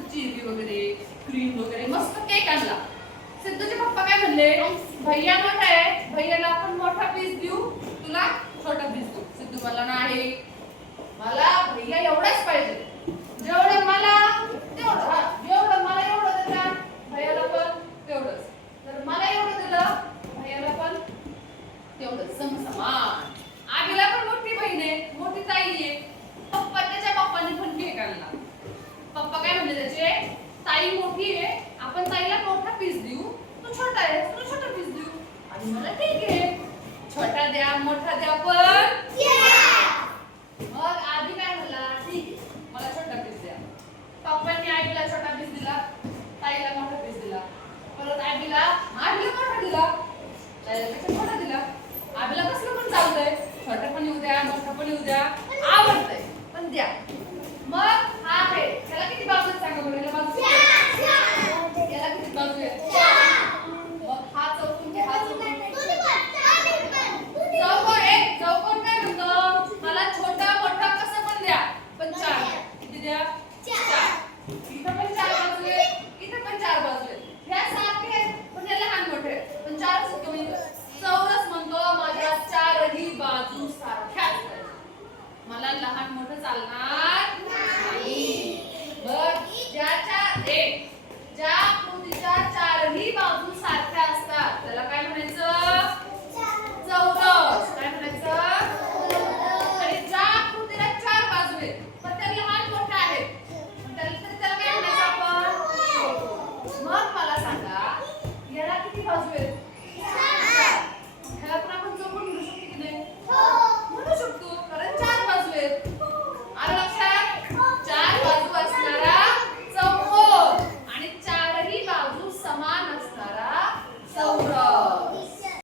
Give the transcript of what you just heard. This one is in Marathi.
मस्त चीज वगैरे क्रीम वगैरे मस्त केक आणला. सिद्धूचे पप्पा काय म्हणले, भैया मोठा आहे, भैयाला आपण मोठा पीस देऊ, तुला छोटा पीस देऊ. सिद्धू मला नाही, मला भैया एवढाच पाहिजे, जेवढं मला तेवढं, जेवढं मला एवढं देतात भैयाला पण तेवढंच. तर मला एवढं दिलं भैयाला पण तेवढंच, समसमान. आगीला पण मोठी बहीण आहे, मोठी ताई आहे. त्याच्या पप्पाने पण केक आणला. पप्पा काय म्हणले त्याचे, ताई मोठी आहे, आपण ताईला मोठा पीस देऊ, तू छोटा आहे, तू छोटा पीस देऊ. आणि मला ठीक आहे, छोटा द्या मोठा द्या पण मग आधी काय म्हणला, ठीक आहे मला छोटा पीस द्या. पप्पांनी आईला छोटा पीस दिला, ताईला मोठा पीस दिला. परत आईला मोठा दिला, ताईला मोठा दिला. आईला कसलं पण चालतंय, छोटा पण येऊ द्या मोठा पण येऊ द्या, आवडतंय पण द्या. मग हा आहे, त्याला किती बाजू आहेत सांगा बरं, याला बाजू याला किती बाजू आहेत? मग हा चौकोन घे, हा चौकोन चौकोन काय म्हणतो, मला छोटा मोठा कसं पण द्या पण चार. किती द्या? चार. इथं पण चार बाजू आहेत, इथं पण चार बाजू आहेत. ह्या सारखे आहेत पण हे लहान मोठे आहेत, पण चारच होतो मी. चौरस म्हणतो माझ्या चारही बाजू सारख्याच आहेत, मला लहान मोठं चालणार नाही. बघ, ज्या कृतीच्या चारही बाजू सारख्या असतात त्याला काय म्हणायचं? चौरस. काय म्हणायचं? आणि ज्या कृतीला चार बाजू आहेत पण त्या लहान मोठ्या आहेत पण त्याला काय म्हणायचं आपण? मग मला सांगा, याला किती बाजू आहेत?